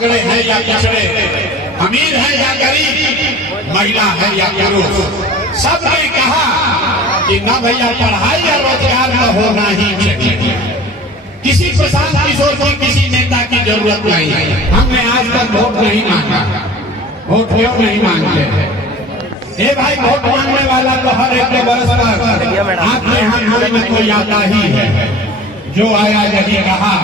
तगड़े हैं या पिछड़े, अमीर है या गरीब, महिला है या पुरुष, सबने कहा कि ना भैया पढ़ाई या रोजगार न होना ही चाहिए। किसी प्रशांत किशोर की किसी नेता की जरूरत नहीं है। हमने आज तक वोट नहीं मांगा, वोट क्यों नहीं मांगते हैं? ये भाई वोट मांगने वाला तो हर एक के बरस पर आपके यहाँ घर में कोई आता ही है। जो आया यही कहा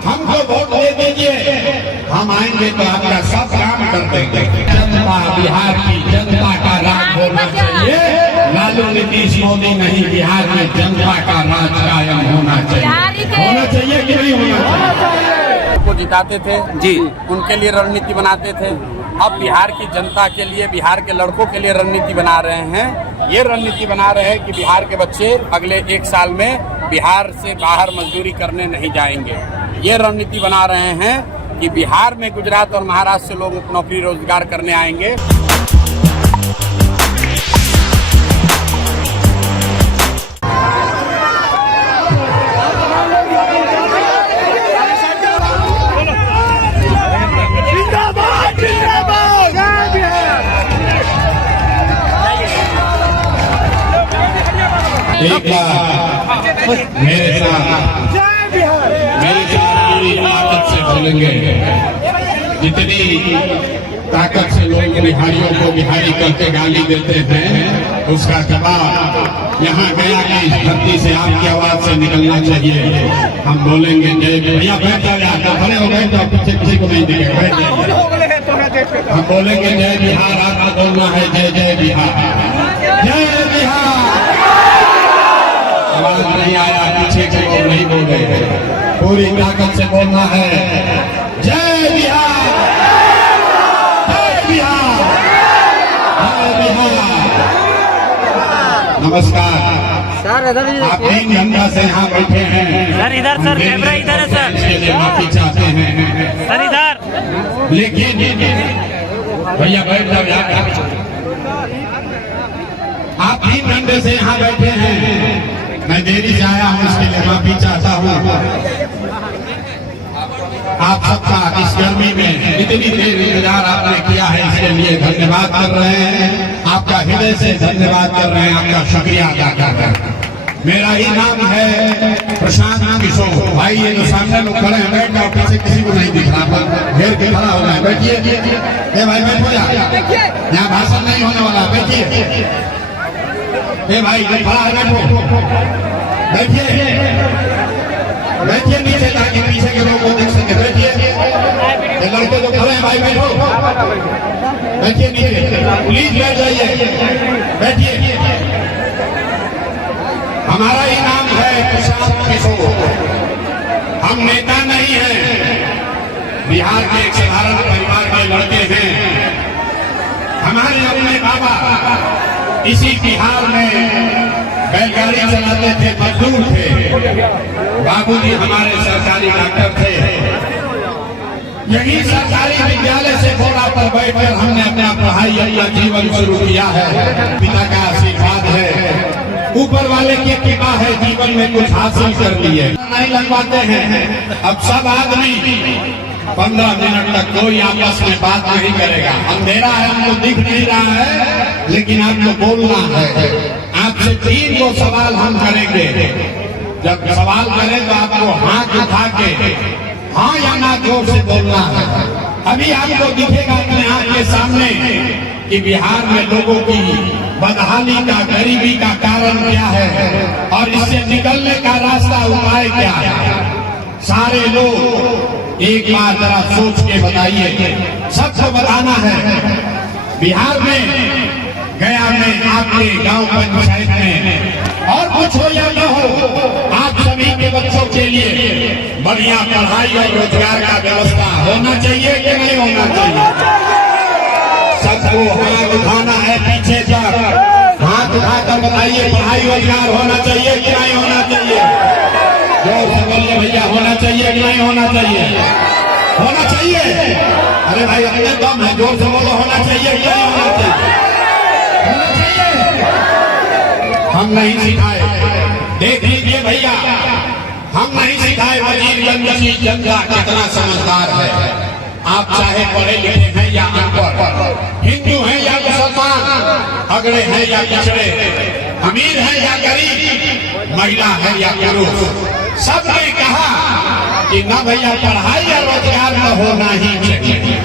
हमको वोट दे दीजिए, हम आएंगे तो आपका सब काम कर देंगे। जनता, बिहार की जनता का राज होना चाहिए, लालू नीतीश मोदी नहीं, बिहार में जनता का राज कायम होना चाहिए। होना चाहिए कि नहीं होना चाहिए? को जिताते थे जी, उनके लिए रणनीति बनाते थे। अब बिहार की जनता के लिए, बिहार के लड़कों के लिए रणनीति बना रहे हैं। ये रणनीति बना रहे हैं कि बिहार के बच्चे अगले 1 साल में बिहार से बाहर मजदूरी करने नहीं जाएंगे। ये रणनीति बना रहे हैं कि बिहार में गुजरात और महाराष्ट्र से लोग नौकरी रोजगार करने आएंगे। एक बार मेरे साथ पूरी ताकत से बोलेंगे। जितनी ताकत से लोग बिहारियों को बिहारी करके गाली देते हैं, उसका जवाब यहाँ गया की धरती से आपकी आवाज से निकलना चाहिए। हम बोलेंगे जय भैया, बैठ जाओ, खड़े हो गए तो पीछे किसी को नहीं दिखेगा, बैठ जाइए। हम बोलेंगे जय बिहार, आपका बोलना है जय जय बिहार, जय बिहार। आवाज नहीं आया, पीछे के लोग नहीं बोल रहे, पूरी ताकत से बोलना है जय बिहार, जय बिहार, जय बिहार। नमस्कार सर, इधर आप 3 घंटा से यहाँ बैठे हैं सर, इधर सर, कैमरा इधर है सर, इसके लिए माफी चाहते हैं सर इधर। लेकिन भैया बैठ जाओ यार, आप 3 घंटे से यहाँ बैठे हैं, मैं देरी से आया हूँ, इसके लिए माफी चाहता हूँ। आप सबका इस गर्मी में इतनी देर इंतजार आपने किया है, इसके लिए धन्यवाद कर रहे हैं, आपका हृदय से धन्यवाद कर रहे हैं, आपका शुक्रिया अदा कर रहे हैं। मेरा ही नाम है प्रशांत किशोर। भाई ये जो सामने लोग खड़े हैं, बैठ जाओ, पीछे किसी को नहीं दिख रहा, घेर के खड़ा होना है, बैठिए भाई, बैठो यार, यहाँ भाषण नहीं होने वाला, बैठिए भाई, खड़ा है, बैठो, बैठिए बैठिए नीचे, ताकि पीछे के लोग को देख सके, बैठिए। ये लड़के जो खड़े हैं भाई, बैठो, बैठिए नीचे, प्लीज बैठ जाइए, बैठिए। हमारा ही नाम है प्रशांत किशोर, हम नेता नहीं हैं, बिहार के एक साधारण परिवार के लड़के हैं। हमारे अपने बाबा इसी बिहार में बैलगाड़ी चलाते थे, मजदूर थे, बाबूजी हमारे सरकारी डॉक्टर थे। यही सरकारी विद्यालय से घोड़ा पर बैठकर हमने अपना पढ़ाई, अपना जीवन शुरू किया है। पिता का आशीर्वाद है, ऊपर वाले की कृपा है, जीवन में कुछ हासिल कर लिए। नहीं लगवाते हैं, अब सब आदमी 15 मिनट तक कोई आपस में बात नहीं करेगा। अंधेरा है, हमको दिख नहीं रहा है, लेकिन आपको बोलना है। आपसे 3 गो सवाल हम करेंगे। जब सवाल करें तो आपको हाथ उठा के हाँ या ना जोर से बोलना है। अभी आपको दिखेगा अपने आंख के सामने कि बिहार में लोगों की बदहाली का, गरीबी का कारण क्या है और इससे निकलने का रास्ता, उपाय क्या है। सारे लोग एक बार जरा सोच के बताइए, सबको बताना है। बिहार में, गया में, आपके गांव पंचायत में, और कुछ हो या न हो, आप सभी के बच्चों के लिए बढ़िया पढ़ाई और रोजगार का व्यवस्था होना चाहिए कि नहीं होना चाहिए? सबको हाथ उठाना है, पीछे तक हाथ उठाकर बताइए, पढ़ाई रोजगार होना चाहिए कि नहीं होना चाहिए? जोर से बोलिए भैया, होना चाहिए कि नहीं होना चाहिए? होना चाहिए। अरे भाई अपने दम है, जोर से बोलो, होना चाहिए कि नहीं होना चाहिए? होना चाहिए। हम नहीं सिखाए, देख लीजिए भैया, हम नहीं सिखाए वजीरगंज की जनता कितना समझदार है। आप चाहे पढ़े लिखे हैं या अनपढ़, हिंदू हैं या मुसलमान, अगड़े हैं या पिछड़े, अमीर है या गरीब, महिला है या पुरुष, सबने कहा कि ना भैया पढ़ाई या रोजगार न होना ही चाहिए।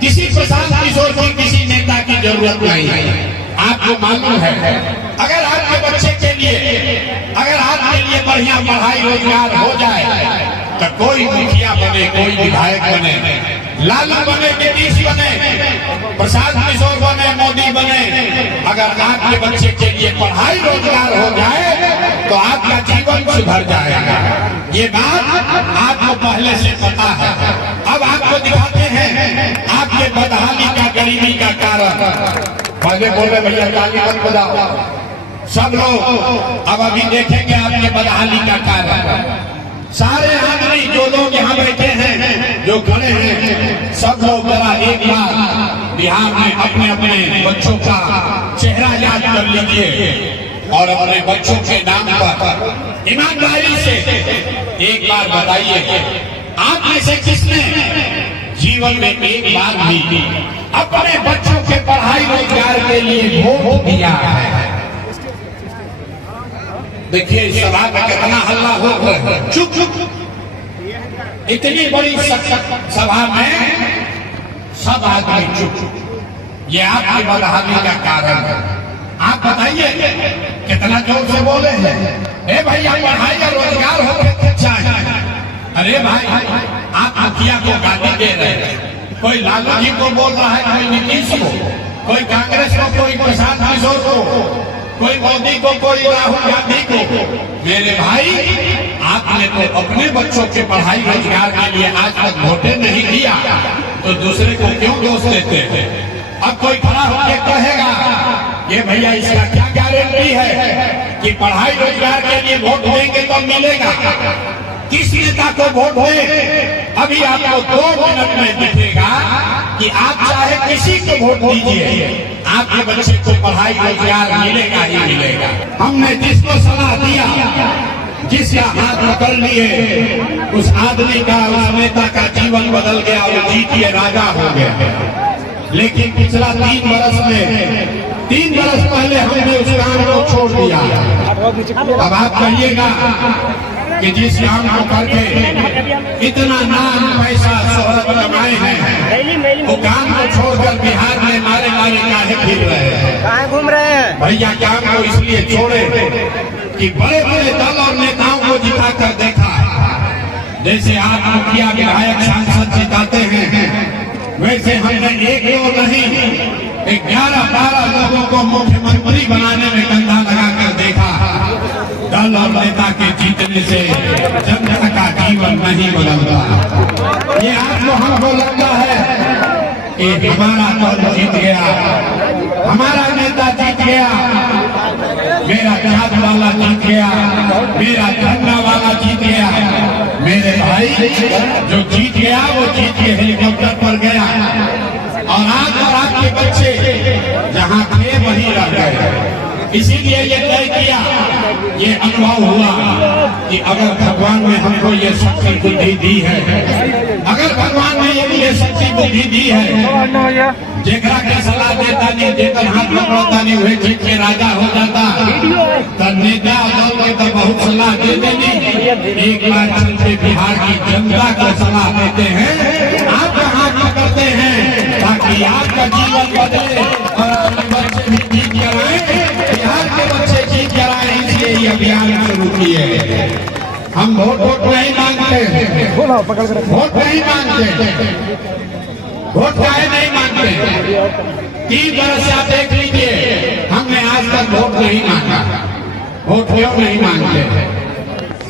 किसी प्रशांत किशोर को किसी नेता की जरूरत नहीं है। आपको मालूम है, अगर आपके बच्चे के लिए, अगर आपके लिए बढ़िया पढ़ाई रोजगार हो जाए तो कोई मुखिया बने, कोई विधायक बने, लालू बने, नीतीश बने, प्रशांत किशोर बने, मोदी बने, अगर आपके बच्चे के लिए पढ़ाई रोजगार हो जाए तो आपका जीवन सुधर जाएगा। ये बात आपको पहले से पता है। अब आपको दिखाते हैं आपके बदहाली का, गरीबी का कारण। पहले बोले भैया ताली मत बजाओ, सब लोग अब अभी देखेंगे आपके बदहाली का कारण। सारे आदमी जो लोग यहाँ बैठे हैं, जो खड़े हैं, सब लोग जरा एक बार बिहार में अपने अपने बच्चों का चेहरा याद कर लीजिए और अपने बच्चों के नाम पर ईमानदारी से एक बार बताइए, आप में से किसने जीवन में एक बार भी अपने बच्चों के पढ़ाई रोजगार के लिए वोट दिया है? देखिए सभा में कितना हल्ला हो रहा है। चुप चुप, इतनी बड़ी सभा में सब आदमी चुप चुप। ये आपकी बदहाली का कारण है। आप बताइए कितना जोर से बोले हैं, ए भैया पढ़ाई का रोजगार हो तो चाहिए। अरे भाई आप मुखिया को गाली दे रहे हैं, कोई लालू जी को बोल रहा है, कोई नीतीश को, कोई कांग्रेस को, कोई प्रशांत किशोर को, कोई मोदी को, कोई राहुल गांधी को। मेरे भाई आपने तो अपने बच्चों के पढ़ाई रोजगार के लिए आज तक वोटे नहीं दिया, तो दूसरे को क्यों दोष देते हैं? अब कोई खड़ा होकर कहेगा ये भैया इसका क्या गारंटी है कि पढ़ाई रोजगार के लिए वोट देंगे तो मिलेगा? किस नेता को वोट दे? अभी आपको 2 मिनट में दिखेगा कि आप चाहे किसी को वोट दीजिए, आपके बच्चे को पढ़ाई रोजगार मिलेगा ही मिलेगा। हमने जिसको सलाह दिया, जिसका हाथ पकड़ लिए, उस आदमी का, उस नेता का जीवन बदल गया, वो जीतिए राजा हो गया। लेकिन पिछला 3 बरस में, 3 बरस पहले हमने उस काम को छोड़ दिया। अब आप कहिएगा कि जिस काम को करके इतना नाम, पैसा, शोहरत कमाए हैं, वो काम को छोड़कर बिहार में मारे मारे काहे फिर रहे हैं? कहाँ घूम रहे हैं? भैया काम को इसलिए छोड़े कि बड़े बड़े दल और नेताओं को जिता कर देखा। जैसे आप मुखिया, विधायक, सांसद जिताते हैं, वैसे हमने एक दो नहीं 11-12 लोगों को मुख्यमंत्री बनाने में कंधा लगाकर देखा। दल और नेता के जीतने से जनता का जीवन नहीं बदलता। ये आपको हमको लगता है कि हमारा दल जीत गया, हमारा नेता जीत गया, मेरा जात वाला जीत गया, मेरा झंडा वाला जीत गया। मेरे भाई जो जीत गया वो जीत के हेलीकॉप्टर पर गया, और आज और आपके बच्चे जहाँ थे वहीं रह गए। इसीलिए ये तय किया, ये अनुभव हुआ कि अगर भगवान ने हमको ये शक्ति बुद्धि दी है, अगर भगवान ने ये शक्ति बुद्धि दी है, जेकरा के सलाह देता नहीं, जेकर हाथ पकड़ता नहीं, वह जीत के राजा हो जाता। तो नेता दल के तो बहुत सलाह दे देनी, एक बार चलते बिहार की जनता को सलाह देते हैं, आपका हाथ पकड़ते हैं ताकि आपका जीवन बदले और अपने बच्चे भी जीत कर आए, बिहार के बच्चे जीत कर आए। इसलिए ये अभियान शुरू किए। हम वोट नहीं मांगते, वोट नहीं मांगते, वोट काहे नहीं मांगते? 3 बरस से आप देख लीजिए, हमने आज तक वोट नहीं मांगा। वोट क्यों नहीं मांगते?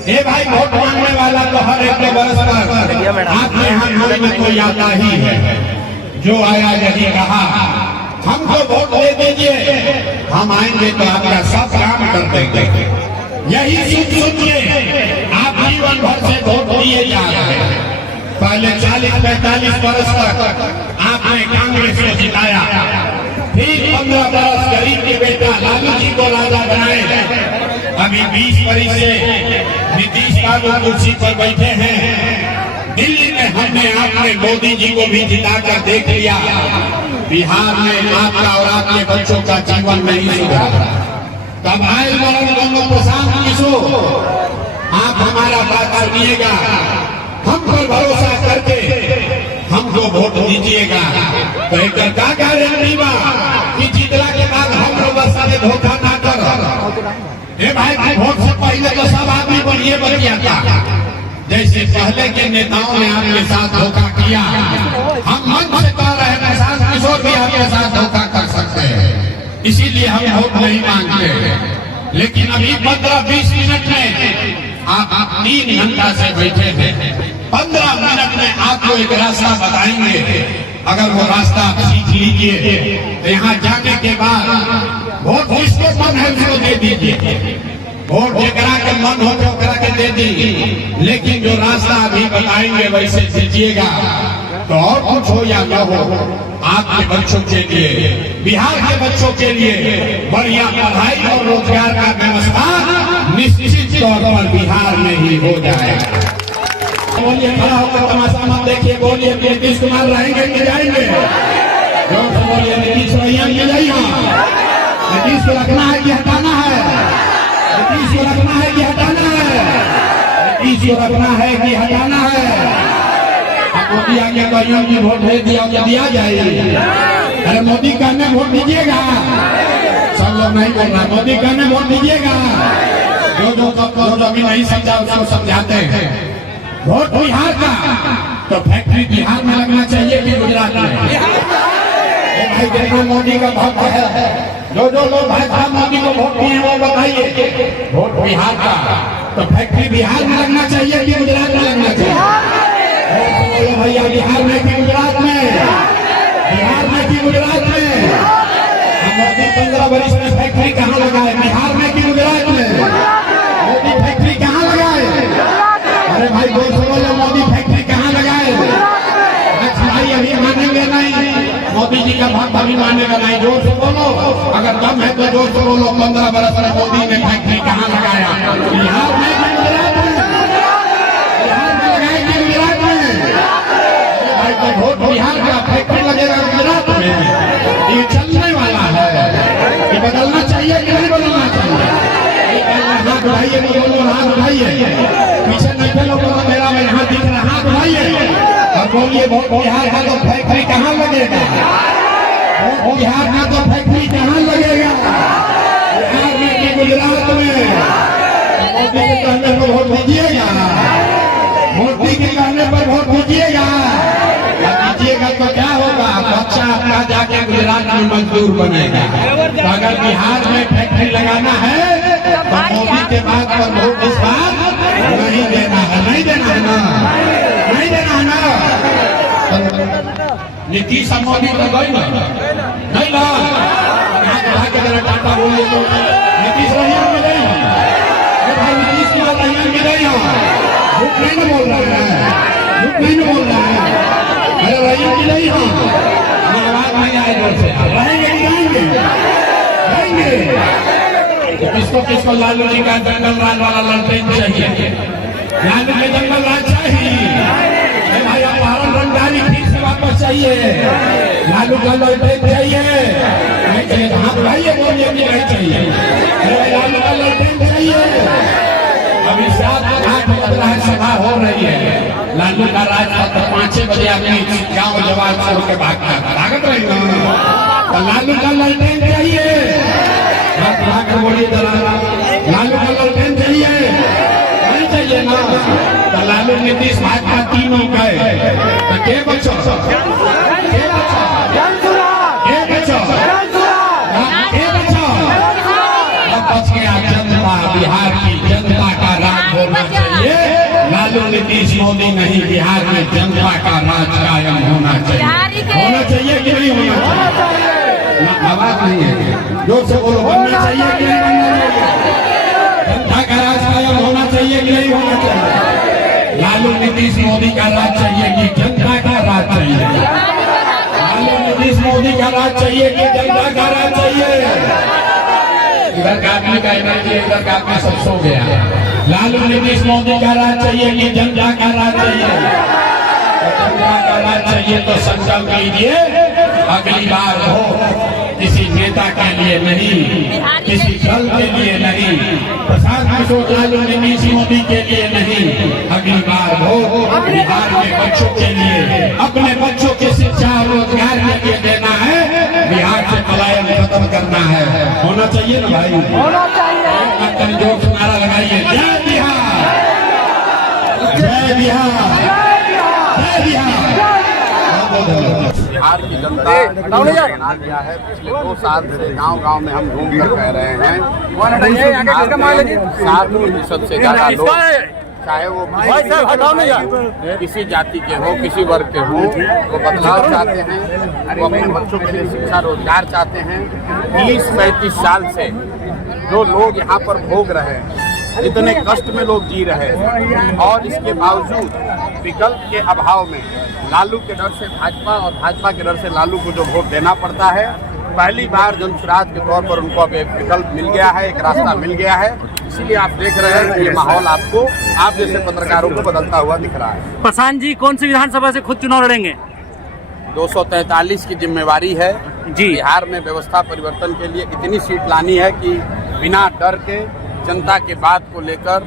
ए भाई, वोट मांगने वाला तो हर 1 बरस पर आपके यहाँ में कोई आता ही है। जो आया यही कहा हमको वोट दे दीजिए, हम आएंगे तो आपका सब काम कर देंगे। यही सोचिए, आप जीवन भर से वोट दिए जा रहे हैं। पहले 40-45 बरस तक आपने कांग्रेस को जिताया, फिर 15 बरस गरीब के बेटा लालू जी को राजा बनाए। अभी 20 बरस से नीतीश बाबू कुर्सी पर बैठे हैं। दिल्ली में हमने आपने मोदी जी को भी जिताकर देख लिया, बिहार में आपका और आपके बच्चों का जीवन नहीं सुधरा। तब आए मरण दोनों प्रशांत किशो, आप हमारा बात सुनिएगा, हम पर भरोसा करके हमको वोट दीजिएगा। तो एक का गारंटी बा कि जीतला के बाद हम लोग सारे धोखा ना कर। ए भाई, वोट से पहले तो सब आदमी बढ़िए बढ़िया था, जैसे पहले के नेताओं ने आपके साथ धोखा किया, हम मन से कह रहे हैं प्रशांत किशोर भी आपके साथ धोखा कर सकते हैं, इसीलिए हम वोट नहीं मांगते। लेकिन अभी 15-20 मिनट में आप 3 घंटा से बैठे थे, 15 मिनट में आपको एक रास्ता बताएंगे। अगर वो रास्ता आप सीख लीजिए तो यहाँ जाने के बाद वोट जिसको मन है उसको दे दीजिए, वोट जकरा के मन हो तो ओकरा के दे दीजिए। लेकिन जो रास्ता अभी बताएंगे वैसे दीजिएगा, तो और कुछ हो या न हो, आपके बच्चों के लिए, बिहार के बच्चों के लिए बढ़िया पढ़ाई और रोजगार का व्यवस्था निश्चित तौर पर बिहार में ही हो जाएगा। बोलिए, खड़ा होकर तमाशा मत देखिए, बोलिए नीतीश कुमार रहेंगे कि जाएंगे? जोर से बोलिए, नीतीश रहेंगे कि जाइए? नीतीश को रखना है कि हटाना है? नीतीश को रखना है कि हटाना है? नीतीश को रखना है कि हटाना है? मोदी आगे भाइयों की वोट दे दिया, दिया जाए। अरे मोदी कहने वोट दीजिएगा, सब लोग नहीं बोल रहा, मोदी कहने वोट दीजिएगा। जो अभी नहीं समझा उसको समझाते हैं। वोट बिहार का तो फैक्ट्री बिहार में लगना चाहिए कि गुजरात में? भाई देखना, मोदी का भक्त है, जो लोग भाई साहब मोदी को वोट दिए वो बताइए। वोट बिहार का तो फैक्ट्री बिहार में लगना चाहिए कि गुजरात में लगना चाहिए? बोलो भैया, बिहार में कि गुजरात में? बिहार में कि गुजरात में? मोदी 15 वर्ष में फैक्ट्री कहाँ लगाए, बिहार में कि गुजरात में? मोदी फैक्ट्री कहाँ लगाए? अरे भाई बोल बोलो, मोदी फैक्ट्री कहाँ लगाए? भाई अभी मानेंगे नहीं, मोदी जी का भक्त अभी मानेगा नहीं। जोर से बोलो, अगर दम है तो जोर से बोलो, 15 वर्ष में मोदी ने फैक्ट्री कहाँ लगाया? बिहार में कि गुजरात में? बिहार में लगाए कि गुजरात में? भाई तो वोट बिहार का, फैक्ट्री लगेगा गुजरात में? ये चलने वाला है, ये बदलना चाहिए कि नहीं बदलना चाहिए? हाथ उठाइए, बोलो हाथ उठाइए, पीछे नहीं चलो, बोलो मेरा में हाथ दिख रहा, हाथ उठाइए और बोलिए वोट बिहार का तो फैक्ट्री कहाँ लगेगा? वोट बिहार का तो फैक्ट्री कहाँ लगेगा? बिहार में कि गुजरात में? मोदी के कहने पर वोट दीजिएगा, मोदी के कहने पर वोट दीजिएगा। दीजिएगा तो क्या होगा? बच्चा अपना जाके गुजरात में मजदूर बनेगा। तो अगर बिहार में फैक्ट्री लगाना है तो मोदी के बात पर वोट इस बार नहीं देना है, नहीं देना है ना, नहीं देना है ना। नीतीश और मोदी तो गई ना, नहीं ना, के जरा टाटा बोलिए तो नीतीश रहिया में नहीं है भाई, नीतीश की बात रहिया में नहीं है, झूठ नहीं ना बोल रहा है, झूठ नहीं ना बोल रहा है। अरे रहिया की नहीं है, आवाज नहीं आए जोर से, रहेंगे कि जाएंगे? रहेंगे। किसको लालू जी का जंगल राज वाला लड़टेन चाहिए? लालू के जंगल राज चाहिए भाई, अपहरण रंगदारी ठीक से वापस चाहिए, लालू का लड़टेन चाहिए, नहीं चाहिए? हाथ उठाइए, बोलिए कि नहीं चाहिए? लालू का लड़टेन चाहिए। अभी 7 बज रहा है, सभा हो रही है, लालू का राज था तो 5 बजे आदमी गाँव जवाब छोड़ के भागत रहेगा, तो लालू का लड़टेन चाहिए। बोलिए जरा, लालू का लड़टेन चाहिए, नहीं चाहिए ना? तो लालू नीतीश भाजपा तीनों गए तो के बचो? के बचो? के बचो? के बचो? अब बच गया जनता, बिहार की जनता का राज होना चाहिए। लालू नीतीश मोदी नहीं, बिहार में जनता का राज कायम होना चाहिए। होना चाहिए कि नहीं होना चाहिए? आवाज नहीं है, जोर से बोलो, बनना चाहिए कि नहीं बनना चाहिए? जनता का राज कायम होना चाहिए कि नहीं होना चाहिए? लालू नीतीश मोदी का राज चाहिए कि जनता का राज चाहिए? लालू नीतीश मोदी का राज चाहिए कि जनता का राज चाहिए? इधर का आदमी का एनर्जी, इधर का आदमी सब सो गया। लालू नीतीश मोदी का राज चाहिए कि जनता का राज चाहिए? चाहिए तो संकल्प लीजिए, अगली बार हो किसी नेता के लिए नहीं, किसी दल के लिए नहीं, प्रशांत किशोर लालू नीतीश मोदी के लिए नहीं, अगली बार हो बिहार के बच्चों के लिए, अपने बच्चों की शिक्षा और रोजगार के लिए देना है, बिहार से पलायन खत्म करना है। होना चाहिए ना भाई, होना चाहिए। जोर से नारा लगाइए, जय बिहार, जय बिहार, जय बिहार। बिहार की जनता बना लिया है। पिछले 2 साल से गांव-गांव में हम घूम कर कह रहे हैं 7% से ज्यादा लोग, चाहे वो किसी जाति के हो, किसी वर्ग के हो, वो बदलाव चाहते हैं, वो अपने बच्चों के लिए शिक्षा रोजगार चाहते हैं। 30-35 साल से जो लोग यहाँ पर भोग रहे हैं, इतने कष्ट में लोग जी रहे हैं, और इसके बावजूद विकल्प के अभाव में लालू के डर से भाजपा और भाजपा के डर से लालू को जो वोट देना पड़ता है, पहली बार जनसुराज के तौर पर उनको अब एक विकल्प मिल गया है, एक रास्ता मिल गया है। इसीलिए आप देख रहे हैं कि ये माहौल आपको, आप जैसे पत्रकारों को बदलता हुआ दिख रहा है। प्रशांत जी कौन सी विधानसभा से खुद चुनाव लड़ेंगे? 243 की जिम्मेवारी है जी। बिहार में व्यवस्था परिवर्तन के लिए इतनी सीट लानी है कि बिना डर के जनता के बात को लेकर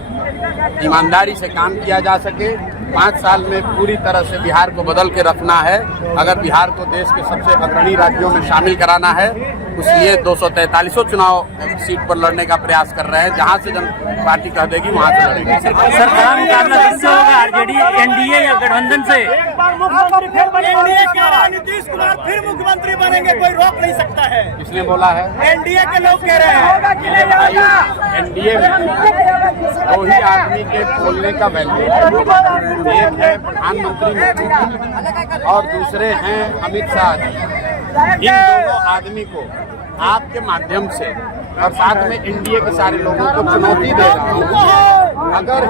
ईमानदारी से काम किया जा सके। 5 साल में पूरी तरह से बिहार को बदल के रखना है। अगर बिहार को देश के सबसे अग्रणी राज्यों में शामिल कराना है, इसलिए 243 चुनाव सीट पर लड़ने का प्रयास कर रहे हैं। जहां से जन पार्टी कह देगी वहां से लड़ेंगे। सर खड़ा मुकाबला किससे होगा, आरजेडी, एनडीए या गठबंधन से? नीतीश कुमार फिर मुख्यमंत्री बनेंगे, कोई रोक नहीं सकता है। किसने बोला है? एनडीए के लोग कह रहे हैं। एनडीए में 2 ही आदमी के बोलने का वैल्यू है। एक है प्रधानमंत्री मोदी और दूसरे हैं अमित शाह जी। इन दोनों आदमी को आपके माध्यम से और साथ में एनडीए के सारे लोगों को चुनौती दे रहा हूँ। अगर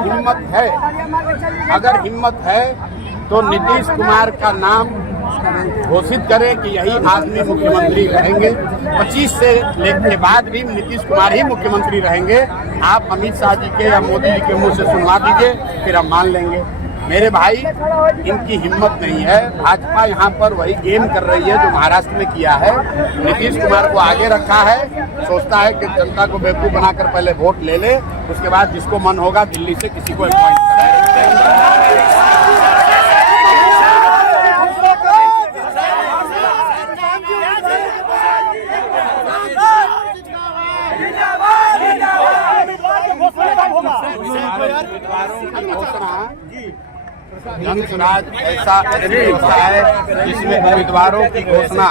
हिम्मत है तो नीतीश कुमार का नाम घोषित करें कि यही आदमी मुख्यमंत्री रहेंगे। 25 से के बाद भी नीतीश कुमार ही मुख्यमंत्री रहेंगे। आप अमित शाह जी के या मोदी जी के मुंह से सुनवा दीजिए, फिर हम मान लेंगे। मेरे भाई, इनकी हिम्मत नहीं है। भाजपा यहाँ पर वही गेम कर रही है जो महाराष्ट्र में किया है। नीतीश कुमार को आगे रखा है, सोचता है कि जनता को बेवकूफ बनाकर पहले वोट ले ले, उसके बाद जिसको मन होगा दिल्ली से किसी को अपॉइंट करे। जनसुराज ऐसा व्यवस्था है जिसमें उम्मीदवारों की घोषणा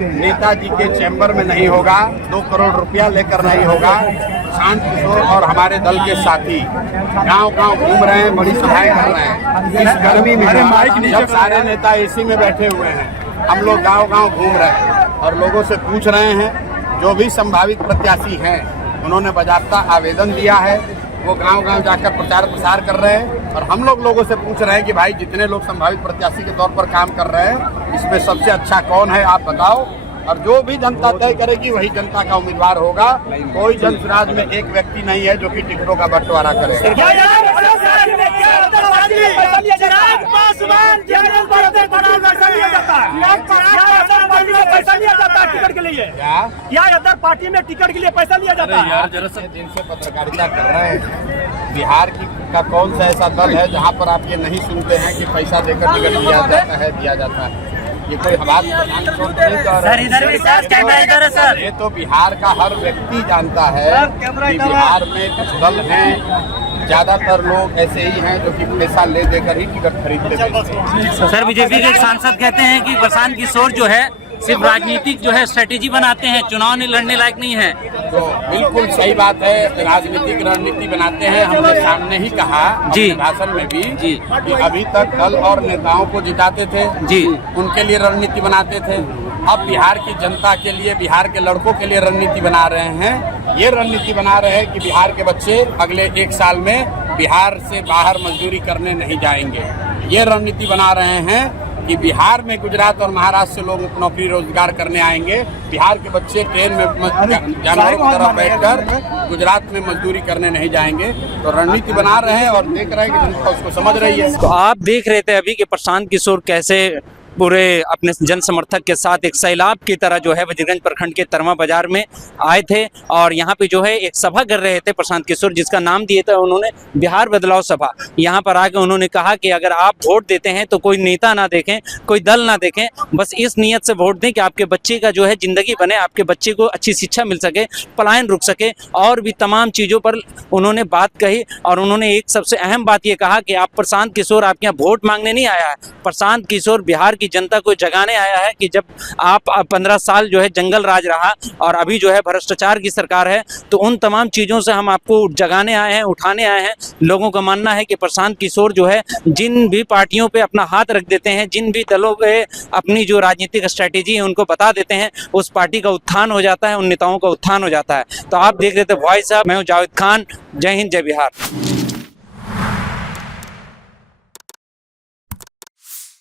नेताजी के चैम्बर में नहीं होगा, 2 करोड़ रुपया लेकर नहीं होगा। प्रशांत किशोर और हमारे दल के साथी गांव-गांव घूम रहे हैं, बड़ी सभाएं कर रहे हैं। इस गर्मी में जब सारे नेता एसी में बैठे हुए हैं, हम लोग गांव-गांव घूम रहे हैं और लोगों से पूछ रहे हैं। जो भी संभावित प्रत्याशी हैं, उन्होंने बाकायदा आवेदन दिया है, वो गांव-गांव जाकर प्रचार प्रसार कर रहे हैं। और हम लोगों से पूछ रहे हैं कि भाई जितने लोग संभावित प्रत्याशी के तौर पर काम कर रहे हैं, इसमें सबसे अच्छा कौन है आप बताओ। और जो भी जनता तय करेगी वही जनता का उम्मीदवार होगा। कोई जनसुराज में एक व्यक्ति नहीं है जो कि टिकटों का बंटवारा करे। टिकट के लिए क्या अदर पार्टी में टिकट के लिए पैसा लिया जाता है? यार जरा से दिन से पत्रकारिता कर रहे हैं। बिहार का कौन सा ऐसा दल है जहाँ पर आप ये नहीं सुनते हैं कि पैसा देकर टिकट दिया जाता है? ये कोई बात सर इधर भी कैमरा इधर है सर। ये तो बिहार का हर व्यक्ति जानता है कि बिहार में कुछ दल हैं, ज्यादातर लोग ऐसे ही हैं जो कि पैसा ले देकर ही टिकट खरीदते हैं। सर बीजेपी के सांसद कहते हैं कि प्रशांत किशोर जो है सिर्फ राजनीतिक जो है स्ट्रेटेजी बनाते हैं, चुनाव नहीं लड़ने लायक नहीं है। तो बिल्कुल सही बात है, राजनीतिक रणनीति बनाते हैं। हमने सामने ही कहा जी भाषण में भी जी कि अभी तक दल और नेताओं को जिताते थे जी, उनके लिए रणनीति बनाते थे। अब बिहार की जनता के लिए, बिहार के लड़कों के लिए रणनीति बना रहे हैं। ये रणनीति बना रहे हैं कि बिहार के बच्चे अगले 1 साल में बिहार से बाहर मजदूरी करने नहीं जाएंगे। ये रणनीति बना रहे हैं कि बिहार में गुजरात और महाराष्ट्र से लोग नौकरी रोजगार करने आएंगे। बिहार के बच्चे ट्रेन में जानवरों की तरह बैठकर गुजरात में मजदूरी करने नहीं जाएंगे। तो रणनीति बना रहे हैं और देख रहे हैं कि जनता उसको समझ रही है। तो आप देख रहे थे अभी कि प्रशांत किशोर कैसे पूरे अपने जन समर्थक के साथ एक सैलाब की तरह जो है वजीरगंज प्रखंड के तरमा बाजार में आए थे और यहाँ पे जो है एक सभा कर रहे थे प्रशांत किशोर, जिसका नाम दिए थे उन्होंने बिहार बदलाव सभा। यहाँ पर आके उन्होंने कहा कि अगर आप वोट देते हैं तो कोई नेता ना देखें, कोई दल ना देखें, बस इस नियत से वोट दें कि आपके बच्चे का जो है जिंदगी बने, आपके बच्चे को अच्छी शिक्षा मिल सके, पलायन रुक सके, और भी तमाम चीज़ों पर उन्होंने बात कही। और उन्होंने एक सबसे अहम बात ये कहा कि आप प्रशांत किशोर आपके यहाँ वोट मांगने नहीं आया है, प्रशांत किशोर बिहार की जनता को जगाने आया है कि जब आप 15 साल जो है जंगल राज रहा और अभी जो है भ्रष्टाचार की सरकार है, तो उन तमाम चीज़ों से हम आपको जगाने आए हैं, उठाने आए हैं। लोगों का मानना है कि प्रशांत किशोर जो है जिन भी पार्टियों पे अपना हाथ रख देते हैं, जिन भी दलों पे अपनी जो राजनीतिक स्ट्रैटेजी है उनको बता देते हैं, उस पार्टी का उत्थान हो जाता है, उन नेताओं का उत्थान हो जाता है। तो आप देख रहे थे वॉइस ऑफ, मैं हूं जावेद खान। जय हिंद, जय बिहार।